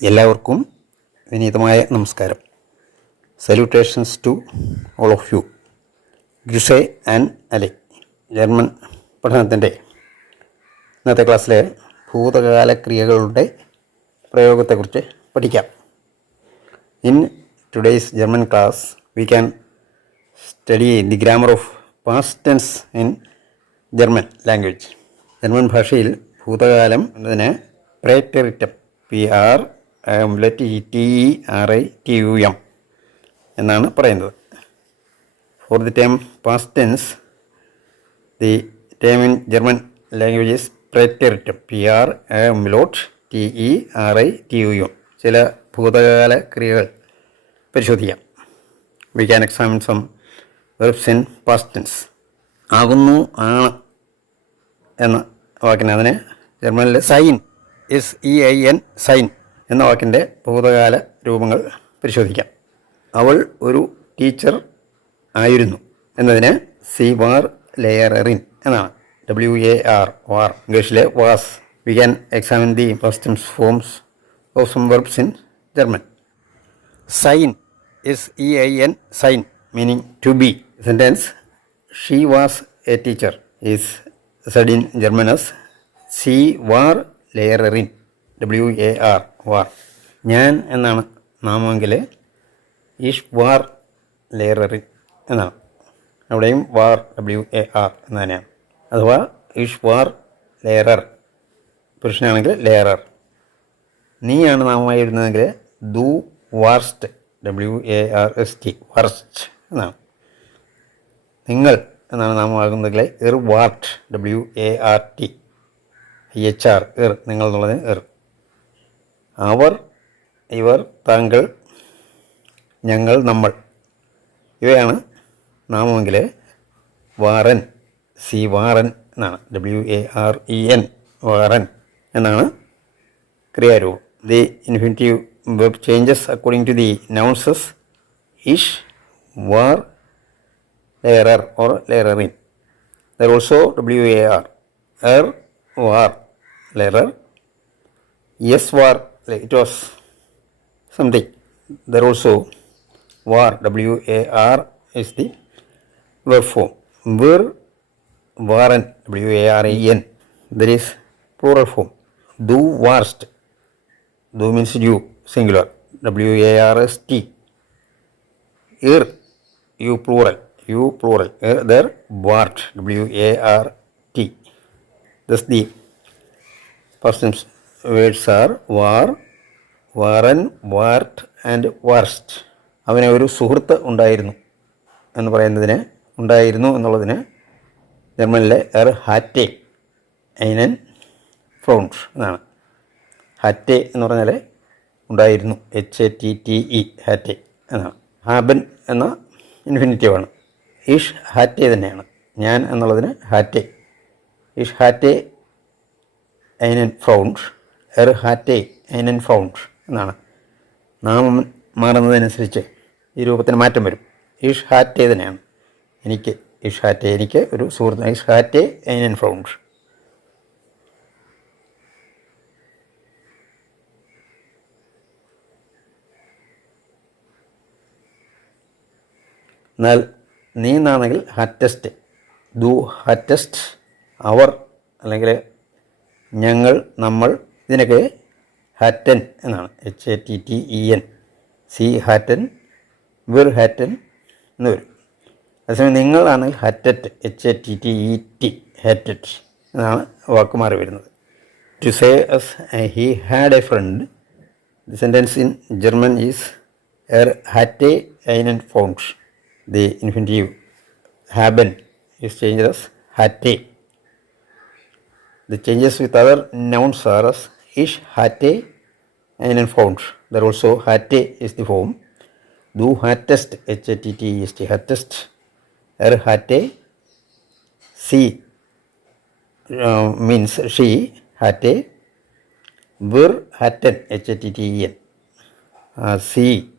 എല്ലാവർക്കും വിനീതമായ നമസ്കാരം. Salutations to all of you ഗ്രിഷെ and അലെ ജർമ്മൻ പഠനത്തിന്റെ ഇന്നത്തെ ക്ലാസ്സിലെ ഭൂതകാല ക്രിയകളുടെ പ്രയോഗത്തെക്കുറിച്ച് പഠിക്കാം. In today's German class we can study the grammar of past tense in German language German ഭാഷയിൽ ഭൂതകാലം എന്നതിന് പ്രേറ്ററിറ്റം P R let E T E R I T U M എന്നാണ് പറയുന്നത്. For the time past tense the time in German languages പ്രേറ്ററിറ്റം P R മിലോട്ട് T E R I T U M ചില ഭൂതകാല ക്രിയകൾ പരിശോധിക്കാം. We can examine some verbs in past tense ആകുന്നു ആണ് എന്ന വാക്കിന് അതിന് ജർമ്മനിൽ സൈൻ എസ് ഇ ഐ എൻ സൈൻ എന്ന വാക്കിന്റെ ഭൂതകാല രൂപങ്ങൾ പരിശോധിക്കാം. അവൾ ഒരു ടീച്ചർ ആയിരുന്നു എന്നതിന് സി വാർ ലെയറിൻ എന്നാണ്. ഡബ്ല്യു എ ആർ വാർ ഇംഗ്ലീഷിലെ was we can examine the past tense forms of some verbs in German sign S E I N sign meaning to be sentence she was a teacher is said in German as C വാർ ലെയറിൻ W A R വാർ ഞാൻ എന്നാണ്? നാമെങ്കിൽ ഈഷ് വാർ ലെയറിൻ എന്നാണ്. അവിടെയും വാർ W A R എന്ന് തന്നെയാണ്. അഥവാ ഈഷ് വാർ ലേറർ. പുരുഷനാണെങ്കിൽ ലേറർ. നീയാണ് നാമമായിരുന്നതെങ്കിൽ ദു വാർസ്റ്റ് W A R S T worst എന്നാണ്. നിങ്ങൾ എന്നാണ് നാമമാകുന്നതെങ്കിൽ ഇർ വാർട്ട് W A R T H R ഇർ നിങ്ങൾ എന്നുള്ളതിന് ഇർ. അവർ ഇവർ താങ്കൾ ഞങ്ങൾ നമ്മൾ. ഇവയാണ് നാമമെങ്കിൽ വാറൻ സി വാറൻ എന്നാണ്. W A R E N Warren എന്നാണ് ക്രിയാരൂപം. The infinitive verb changes according to the nouns ഇഷ് വാർ ലെയറർ ഓർ ലെയറിൻ ദർ ഓൾസോ ഡബ്ല്യു എ ആർ എർ വാർ ലെയറർ എസ് വാർ like it was something. There also war, W-A-R is the verb form. war waren, W-A-R-E-N, there is plural form. Do, warst, do means you singular, W-A-R-S-T. Ir, er, you plural, you plural, er, there, wart, W-A-R-T. That's the past tense. The are വാർ വാറൻ വാർട്ട് and വാർസ്റ്റ്. അവന് ഒരു സുഹൃത്ത് ഉണ്ടായിരുന്നു എന്ന് പറയുന്നതിന് ഉണ്ടായിരുന്നു എന്നുള്ളതിന് ജർമ്മനിലെ എർ ഹാറ്റെ ഐനൻ ഫ്രൗണ്ട് എന്നാണ്. ഹാറ്റെ എന്ന് പറഞ്ഞാൽ ഉണ്ടായിരുന്നു. H A T T E ഹാറ്റെ എന്നാണ്. ഹാബൻ എന്ന ഇൻഫിനിറ്റീവാണ് ഈഷ് ഹാറ്റെ തന്നെയാണ്. ഞാൻ എന്നുള്ളതിന് ഹാറ്റെ. ഈഷ് ഹാറ്റെ ഐനൻ ഫൗണ്ട് എർ ഹാറ്റെ ഐനൻ ഫൗണ്ട് എന്നാണ്. നാമം മാറുന്നതനുസരിച്ച് ഈ രൂപത്തിന് മാറ്റം വരും. ഇഷ് ഹാറ്റെ തന്നെയാണ്. എനിക്ക് ഇഷ് ഹാറ്റെ എനിക്ക് ഒരു സുഹൃത്ത് ഇഷ് ഹാറ്റെ ഐനൻ ഫൗണ്ട് എന്നാൽ നീ എന്നാണെങ്കിൽ ഹറ്റസ്റ്റ് ദു ഹറ്റസ്റ്റ് അവർ അല്ലെങ്കിൽ ഞങ്ങൾ നമ്മൾ ഇതിനൊക്കെ ഹാറ്റൻ എന്നാണ്. H A T T E N C ഹാറ്റൻ വിർ ഹാറ്റൻ എന്ന് വരും. അതേസമയം നിങ്ങളാണെങ്കിൽ ഹറ്ററ്റ് H A T T E T ഹാറ്ററ്റ് എന്നാണ് വാക്ക് മാറി വരുന്നത്. To say as he had a friend the sentence in German is എർ ഹാറ്റെ ഐനൻ ഫോൺസ് ദി ഇൻഫിനിറ്റീവ് ഹാബൻ is changes ഹാറ്റെ the changes with other nouns are as ish, hatte, einen found. There also hatte is the form. Du hattest, H-A-T-T-E-S-T, hattest, er hatte, sie uh, means she, hatte, wir hatten, H-A-T-T-E-N, uh, sie,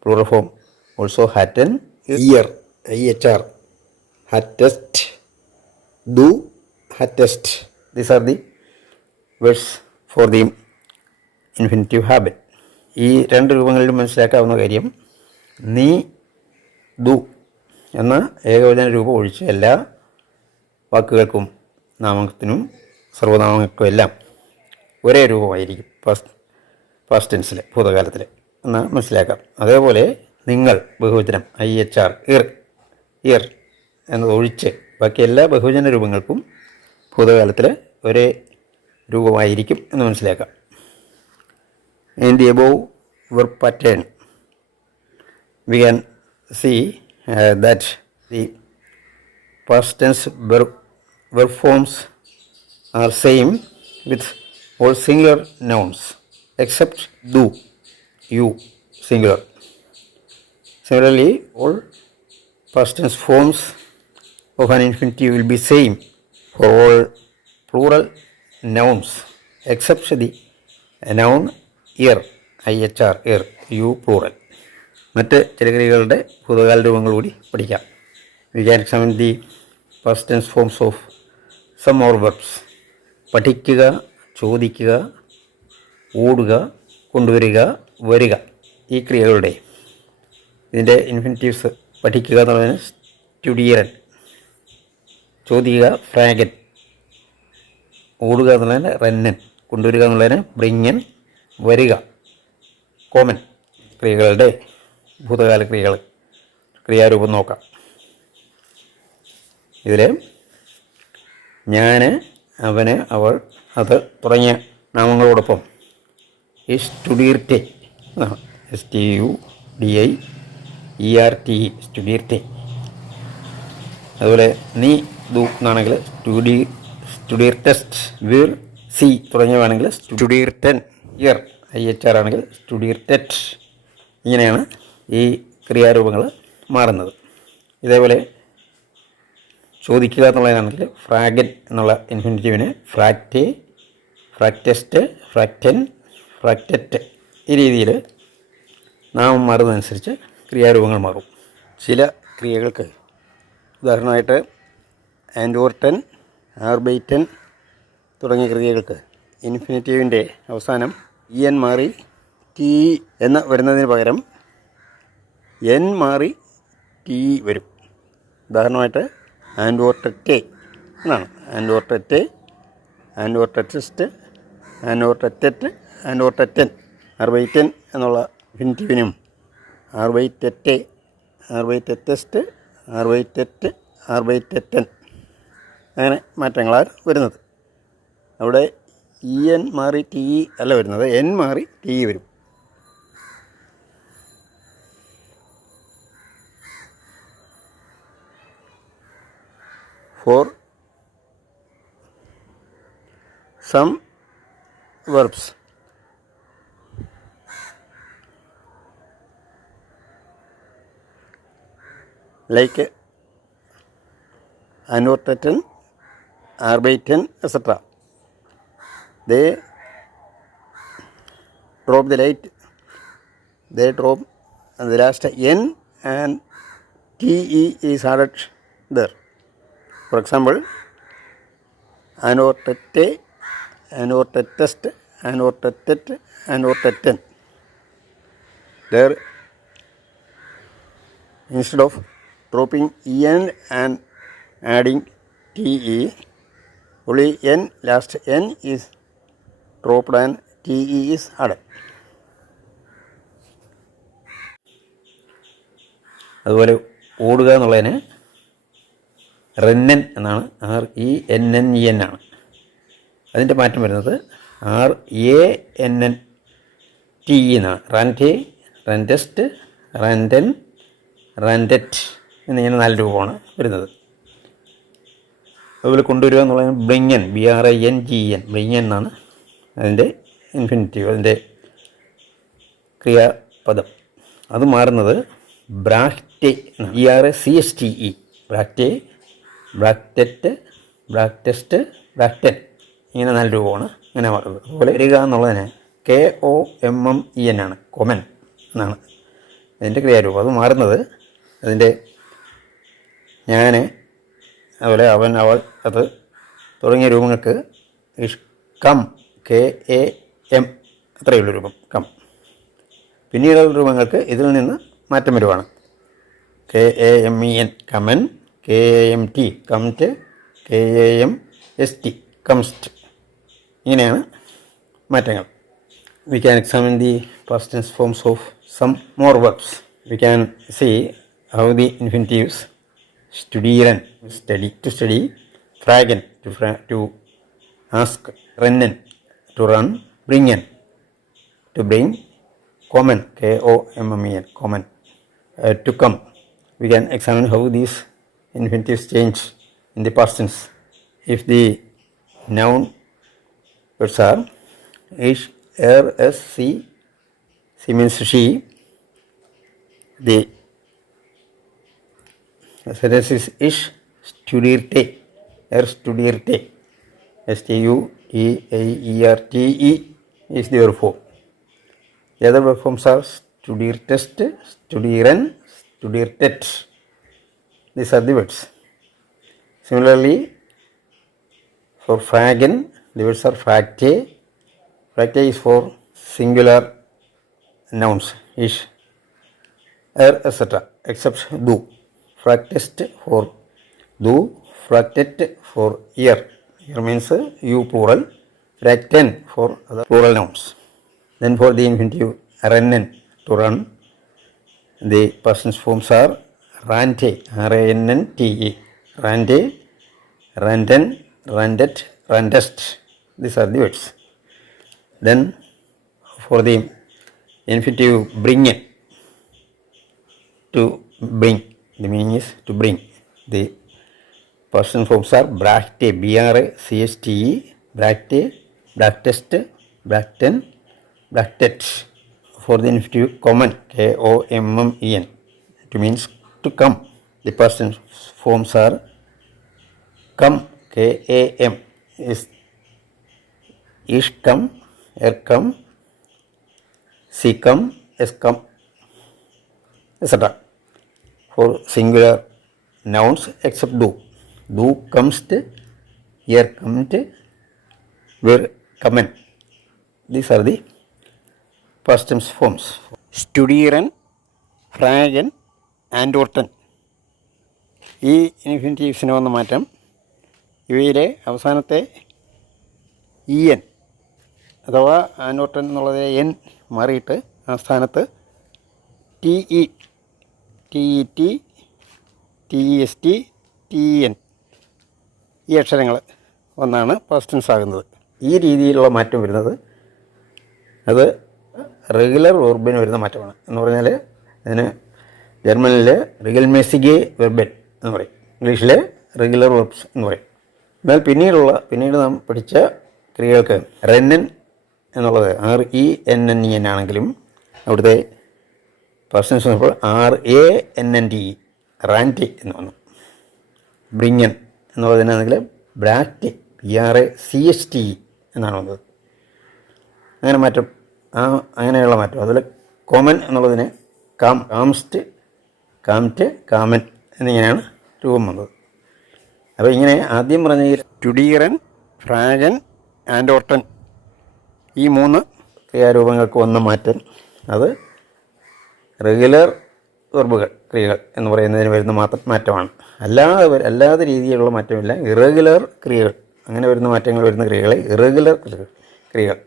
plural form, also hatten, ear, I-H-R, hattest, du hattest. These are the words for the infinitive habit ഈ രണ്ട് രൂപങ്ങളിലും മനസ്സിലാക്കാവുന്ന കാര്യം നീ ദു എന്ന ഏകവചന രൂപം ഒഴിച്ച് എല്ലാ വാക്കുകൾക്കും നാമത്തിനും സർവനാമങ്ങൾക്കും എല്ലാം ഒരേ രൂപമായിരിക്കും ഫസ്റ്റ് ഫസ്റ്റ് ടെൻസിൽ ഭൂതകാലത്തിൽ എന്ന് മനസ്സിലാക്കാം. അതേപോലെ നിങ്ങൾ ബഹുവചനം ഐ എച്ച് ആർ ഇർ ഇർ എന്നത് ഒഴിച്ച് ബാക്കി എല്ലാ ബഹുവചന രൂപങ്ങൾക്കും ഭൂതകാലത്തിൽ ഒരേ രൂപമായിരിക്കും എന്ന് മനസ്സിലാക്കാം in the above verb pattern we can see uh, that the past tense verb, verb forms are same with all singular nouns except do you singular similarly all past tense forms of an infinitive will be same for all plural nouns. Exception the noun year I H R ഇയർ you plural മറ്റ് ചില ക്രിയകളുടെ ഭൂതകാല രൂപങ്ങൾ കൂടി പഠിക്കാം. We can examine the past tense forms of some or verbs പഠിക്കുക ചോദിക്കുക ഓടുക കൊണ്ടുവരിക വരിക. ഈ ക്രിയകളുടെ ഇതിന്റെ ഇൻഫിനിറ്റീവ്സ് പഠിക്കുക എന്നുള്ളതിന് സ്റ്റുഡിയറൻ ചോദിക്കുക ഫ്രാഗൻ ഓടുക എന്നുള്ളതിന് റന്നൻ കൊണ്ടുവരിക എന്നുള്ളതിന് ബ്രിങ്ങൻ വരിക കോമൻ ക്രിയകളുടെ ഭൂതകാല ക്രിയകൾ. ക്രിയാരൂപം നോക്കാം. ഇതിൽ ഞാൻ അവന് അവൾ അത് തുടങ്ങിയ നാമങ്ങളോടൊപ്പം എസ് സ്റ്റുഡീർട്ടെ S T U D I E R T E സ്റ്റുഡീർട്ടെ അതുപോലെ നീ ദു എന്നാണെങ്കിൽ സ്റ്റുഡി സ്റ്റുഡിയർ ടെസ്റ്റ് വീർ സി തുടങ്ങിയവാണെങ്കിൽ സ്റ്റുഡിയർ ടെൻ ഇയർ ഐ എച്ച് ആർ ആണെങ്കിൽ സ്റ്റുഡിയർ ടെറ്റ് ഇങ്ങനെയാണ് ഈ ക്രിയാരൂപങ്ങൾ മാറുന്നത്. ഇതേപോലെ ചോദിക്കുക എന്നുള്ളതാണെങ്കിൽ ഫ്രാഗൻ എന്നുള്ള ഇൻഫിനിറ്റീവിന് ഫ്രാക്റ്റ് ഫ്രാക്റ്റസ്റ്റ് ഫ്രാക്റ്റൻ ഫ്രാക്റ്ററ്റ് ഈ രീതിയിൽ നാമം മാറുന്നതനുസരിച്ച് ക്രിയാരൂപങ്ങൾ മാറും. ചില ക്രിയകൾക്ക് ഉദാഹരണമായിട്ട് ആൻഡോർട്ടൻ ആർബൈറ്റൻ തുടങ്ങിയ ക്രിയകൾക്ക് ഇൻഫിനിറ്റീവിന്റെ അവസാനം ഇ എൻ മാറി ടി എന്ന് വരുന്നതിന് പകരം എൻ മാറി ടി വരും. ഉദാഹരണമായിട്ട് ആൻഡോർട്ടെ എന്നാണ്. ആൻഡോർട്ടെ ആൻഡോർട്ടെസ്റ്റ് ആൻഡോർട്ടെറ്റ് ആൻഡോർട്ടെറ്റൻ ആർബൈറ്റൻ എന്നുള്ള ഇൻഫിനിറ്റീവിനും ആർബൈറ്ററ്റെ ആർബൈറ്ററ്റസ്റ്റ് ആർബൈറ്ററ്റ് ആർബൈറ്റൻ അങ്ങനെ മാറ്റങ്ങളാണ് വരുന്നത്. അവിടെ ഇ എൻ മാറി ടി ഇ അല്ല വരുന്നത്. എൻ മാറി ടി ഇ വരും. For some verbs like anortaten, arbiten, etc. They drop the light, they drop the last N and TE is added there. For example, anortate, anortatest, anortatet, anortaten. There, instead of dropping en and adding te, only n last n is dropped and te is added. അതുപോലെ ഓടുക എന്നുള്ളതിന് റെന്നൻ എന്നാണ്. R E N N E N ആണ്. അതിന്റെ മാറ്റം വരുന്നത് R A N N T E എന്നാണ്. റാന്റെ റന്റസ്റ്റ് റന്റൻ റന്ററ്റ് എന്നിങ്ങനെ നാല് രൂപമാണ് വരുന്നത്. അതുപോലെ കൊണ്ടുവരിക എന്നുള്ളത് ബ്രിങ്ങൻ B R I N G E ബ്രിങ്ങൻ എന്നാണ് അതിന്റെ ഇൻഫിനിറ്റീവ് അതിന്റെ ക്രിയാപദം. അത് മാറുന്നത് ബ്രാക്റ്റെ E R A C S T E ബ്രാക്റ്റെ ബ്രാക്റ്ററ്റ് ബ്രാക്റ്റസ്റ്റ് ബ്രാക്റ്റൻ. ഇങ്ങനെ നാല് രൂപമാണ് ഇങ്ങനെ മാറുന്നത്. അതുപോലെ വരിക എന്നുള്ളതിന് K O M M E N ആണ് കൊമൻ എന്നാണ്. അതിന്റെ ക്രിയാരൂപം. അത് മാറുന്നത് അതിന്റെ ഞാൻ അതുപോലെ അവൻ അവൾ അത് തുടങ്ങിയ രൂപങ്ങൾക്ക് ഇഷ് കം കെ എ എം അത്രയുള്ള രൂപം കം. പിന്നീടുള്ള രൂപങ്ങൾക്ക് ഇതിൽ നിന്ന് മാറ്റം വരുവാണ്. K A M E N come on K A M T കംറ്റ് K A M S T കംസ്റ്റ്. ഇങ്ങനെയാണ് മാറ്റങ്ങൾ. We can examine the past tense forms of some more verbs we can see how the can studieren, study to study, fragen to, fra to ask, rennen to run, bringen to bring, kommen, K O M M E N, kommen uh, to come. We can examine how these infinitives change in the past tense. If the noun words are is, er, s, c, c means she, the sentence is ish studierte, er studierte, S T U E I E R T E is the verb form. The other verb forms are studiertest, studieren, studiertet. These are the words. Similarly, for fragen, the words are fracte. Fracte is for singular nouns, ish, er, etc. Except do. ഫ്രാക്റ്റസ്റ്റ് for ദു ഫ്രാക്റ്ററ്റ് for ഇയർ ഇയർ means you plural. ഫ്രാക്റ്റൻ for other plural then for the infinitive rannen to run. The person's forms are rante r-a-n-n-t-e rante ranten rantet rantest these are the words. Then for the infinitive bring to bring the meaning is to bring. The person forms are brachte, B-R-A-C-H-T-E, brachte, brachtest, brachten, brachtet. For the infinitive common, K-O-M-M-E-N, it means to come. The person forms are come, K-A-M, is ish come, er come, she come, s come, etc. For singular nouns except do. Do comes, to here come to where comen. These are the past tense forms. Studieren, fragen, and orten. ഈ ഇൻഫിനിറ്റീവ്സിന് വന്ന മാറ്റം ഇവയിലെ അവസാനത്തെ E N അഥവാ ആൻഡോർട്ടൻ എന്നുള്ളത് N മാറിയിട്ട് ആ സ്ഥാനത്ത് T E T E T T E S T T E N ഈ അക്ഷരങ്ങൾ ഒന്നാണ് പേഴ്സ്റ്റൻസ് ആകുന്നത് ഈ രീതിയിലുള്ള മാറ്റം വരുന്നത് അത് റെഗുലർ വെർബിന് വരുന്ന മാറ്റമാണ്. എന്ന് പറഞ്ഞാൽ അതിന് ജർമ്മനിൽ റിഗൽമേസിഗെ വെർബൻ എന്ന് പറയും. ഇംഗ്ലീഷിൽ റെഗുലർ വെർബ്സ് എന്ന് പറയും. എന്നാൽ പിന്നീടുള്ള പിന്നീട് നാം പഠിച്ച ക്രിയകൾക്ക് റെന്നൻ എന്നുള്ളത് R E N N E N ആണെങ്കിലും അവിടുത്തെ പേഴ്സൺസ് വന്നപ്പോൾ R A N N T E റാന്റി എന്ന് വന്നു. ബ്രിങ്ങൻ എന്നുള്ളതിനാണെങ്കിൽ Bratt P R A C S T E എന്നാണ് വന്നത്. അങ്ങനെ മാറ്റം. ആ അങ്ങനെയുള്ള മാറ്റം. അതുപോലെ കോമൻ എന്നുള്ളതിന് കാം കാംസ്റ്റ് കാംറ്റ് കാമൻ എന്നിങ്ങനെയാണ് രൂപം വന്നത്. അപ്പോൾ ഇങ്ങനെ ആദ്യം പറഞ്ഞ ടുഡീറൻ ഫ്രാഗൻ ആൻഡ് ഓർട്ടൻ ഈ മൂന്ന് ക്രിയാരൂപങ്ങൾക്ക് വന്ന മാറ്റം. അത് റെഗുലർ വെർബുകൾ ക്രിയകൾ എന്ന് പറയുന്നതിന് വരുന്ന മാത്രം മാറ്റമാണ്. അല്ലാതെ അല്ലാത്ത അല്ലാതെ രീതിയിലുള്ള മാറ്റമില്ല. ഇറഗുലർ ക്രിയകൾ. അങ്ങനെ വരുന്ന മാറ്റങ്ങൾ വരുന്ന ക്രിയകളെ ഇറഗുലർ ക്രിയകൾ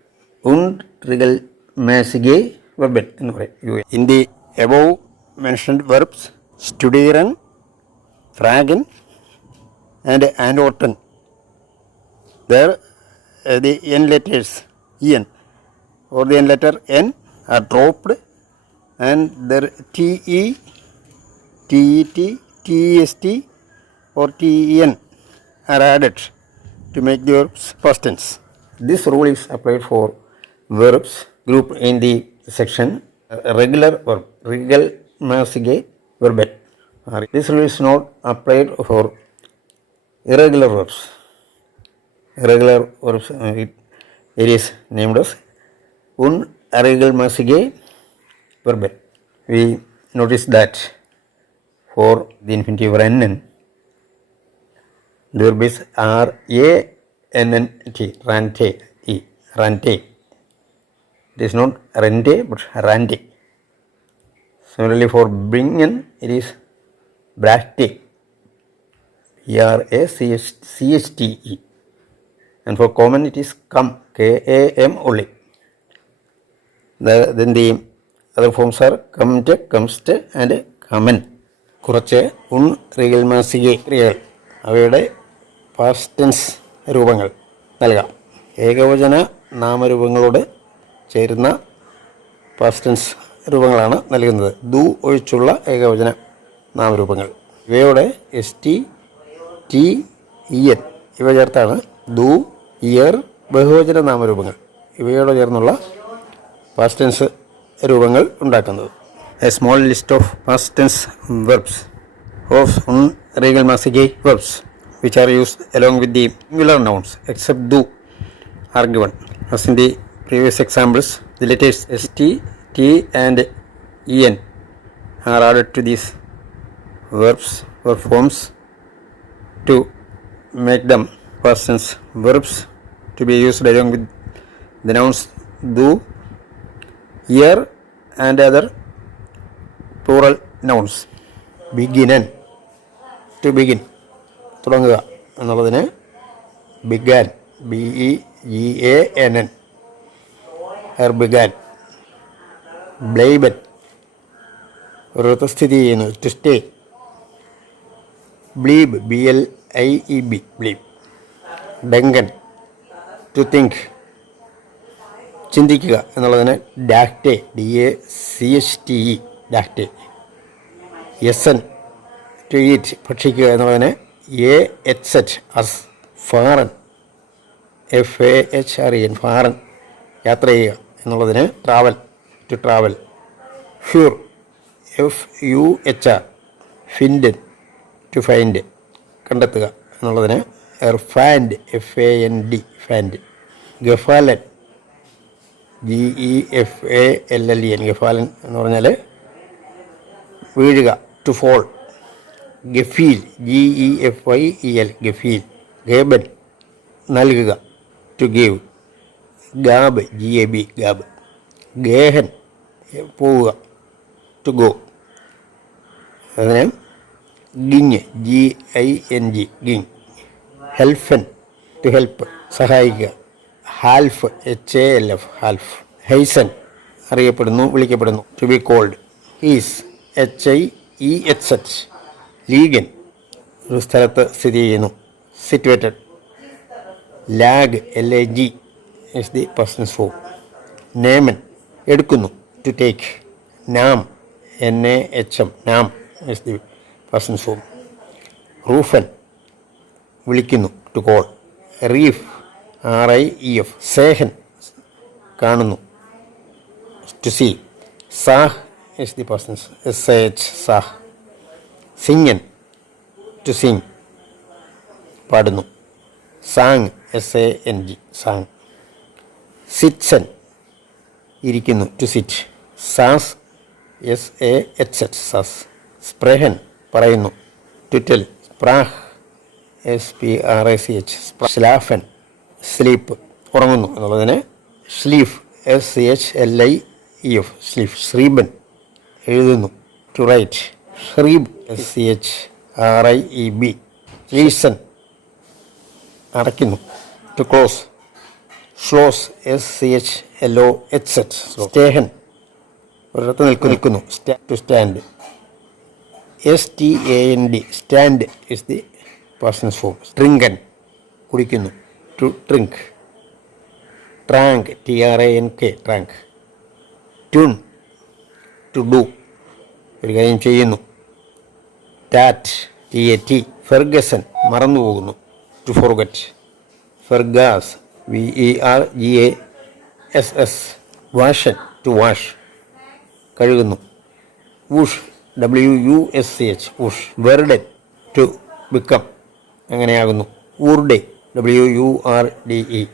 ഉൺ ട്രിഗൽ മാസിഗെ വെർബൻ എന്ന് പറയും. In the above mentioned verbs സ്റ്റുഡീറൻ ഫ്രാഗൻ ആൻഡ് ആൻഡ് ഓട്ടൻ there N the n letters or the n letter n are dropped and there te tet test or ten are added to make the verbs past tense. This rule is applied for verbs grouped in the section uh, regular verb regal masige verbet. This rule is not applied for irregular verbs. Irregular verbs, uh, it, it is named as un regelmäßige Verben. We notice that for the infinitive rennen, the verb is R A N N T, rante, E, rante. It is not rente but rante. Similarly, for bringen, it is brachte. B R A C H C H T E. And for common, it is come. K A M only. The, then the other forms are കംറ്റ് കംസ്റ്റ് and കമൻ കുറച്ച് ഉൺ real മാസിക ക്രിയകൾ അവയുടെ past tense രൂപങ്ങൾ നൽകാം. ഏകവചന നാമരൂപങ്ങളോട് ചേരുന്ന പാസ്റ്റൻസ് രൂപങ്ങളാണ് നൽകുന്നത്. ദു ഒഴിച്ചുള്ള ഏകവചന നാമരൂപങ്ങൾ. ഇവയോടെ S T T E N ഇവ ചേർത്താണ് ദു ഇയർ ബഹുവചന നാമരൂപങ്ങൾ. ഇവയോട് ചേർന്നുള്ള past tense രൂപങ്ങൾ ഉണ്ടാക്കുന്നത് a small list of past tense verbs of unregelmäßige verbs which are used along with the singular nouns except do are given. As in the previous examples, the letters st, t and en are added to these verbs or forms to make them past tense verbs to be used along with the nouns do, year and other plural nouns ബിഗിനൻ to begin തുടങ്ങുക എന്നുള്ളതിന് began B E G A N N her ബിഗാൻ ബ്ലൈബൻ ഒരിടത്ത് സ്ഥിതി ചെയ്യുന്നു. To stay ബ്ലീബ് B L I E B ബ്ലീബ് ഡെങ്കൻ to think ചിന്തിക്കുക എന്നുള്ളതിന് ഡാക്ടെ D A C H T E ഡാക്ടെ S എൻ ടു ഈറ്റ് ഭക്ഷിക്കുക എന്നുള്ളതിന് എ എച്ച് എച്ച് അസ് ഫാറൻ F A H R E ഫാറൻ യാത്ര ചെയ്യുക എന്നുള്ളതിന് ട്രാവൽ ടു ട്രാവൽ. ഫ്യൂർ എഫ് യു എച്ച് ആർ ഫിൻഡൻ ടു ഫൈൻഡ് കണ്ടെത്തുക എന്നുള്ളതിന് എർഫാൻഡ് എഫ് എ എൻ ഡി ഫാൻഡ്. ഗഫാലൻ G E F A L L E N ഗഫാലൻ എന്ന് പറഞ്ഞാൽ വീഴുക to fall ഗഫീൽ G E F I E L ഗഫീൽ. ഗേബൻ നൽകുക ടു ഗീവ് ഗാബ് ജി എ ബി ഗാബ്. ഗേഹൻ പോവുക ടു ഗോ അതിന് ഗിങ് ജി ഐ എൻ ജി ഗിങ്. ഹെൽഫൻ ടു ഹെൽപ്പ് സഹായിക്കുക. ഹാൽഫ് എച്ച് എ എൽ എഫ് ഹാൽഫ്. ഹെയ്സൻ അറിയപ്പെടുന്നു വിളിക്കപ്പെടുന്നു. To be called he's H I E H H Legion ഒരു സ്ഥലത്ത് സ്ഥിതി ചെയ്യുന്നു. Situated lag L A G is the persons form നേമൻ എടുക്കുന്നു. ടു ടേക്ക് നാം എൻ എ എച്ച് എം നാം ഇസ് ദി പേഴ്സൺസ് ഫോം റൂഫൻ വിളിക്കുന്നു. ടു കോൾ റീഫ് ആർ ഐ ഇ എഫ് സേഹൻ കാണുന്നു. To see Saha is the persons S A H സാഹ്. സിങ്ങൻ to sing പാടുന്നു. സാങ് S A N G San. സിറ്റ്സൻ ഇരിക്കുന്നു ടു സിറ്റ് സാസ് എസ് എ എച്ച് എച്ച് സാസ്. സ്പ്രഹൻ പറയുന്നു ട്വിറ്റൽ സ്പ്രാഹ് S P R A C H സ്ലാഫൻ sleep. ഉറങ്ങുന്നു എന്നുള്ളതിന് സ്ലീഫ് S C H L I E F സ്ലീഫ് ശ്രീബൻ എഴുതുന്നു. To write ഷ്രീബ് S C H R I E B ലീസൺ അടയ്ക്കുന്നു. To close ഷ്ലോസ് S C H L O H H സ്റ്റേഹൻ ഒരിടത്ത് നിൽക്കു നിൽക്കുന്നു. To stand S T A N D stand is the persons form സ്ട്രിങ്കൻ കുടിക്കുന്നു. To drink trunk T R A N K trunk ട്യൂൺ to do ഒരു കാര്യം ചെയ്യുന്നു. ടാറ്റ് ടി എ ടി ഫെർഗസൻ മറന്നുപോകുന്നു. To forget ഫെർഗാസ് V E R G A S S വാഷൻ to wash കഴുകുന്നു. വുഷ് W U S C H വുഷ് വെർഡൻ ടു ബിക്കം അങ്ങനെയാകുന്നു. ഊർഡെ W U R D E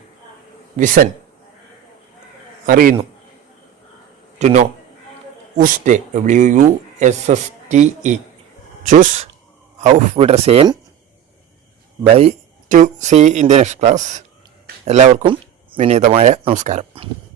വിസൻ. അറിയുന്നു. To know ഉസ്റ്റ്. W U S S T E choose of വിഡർസെയിൻ bye to see in express എല്ലാവർക്കും വിനീതമായ നമസ്കാരം.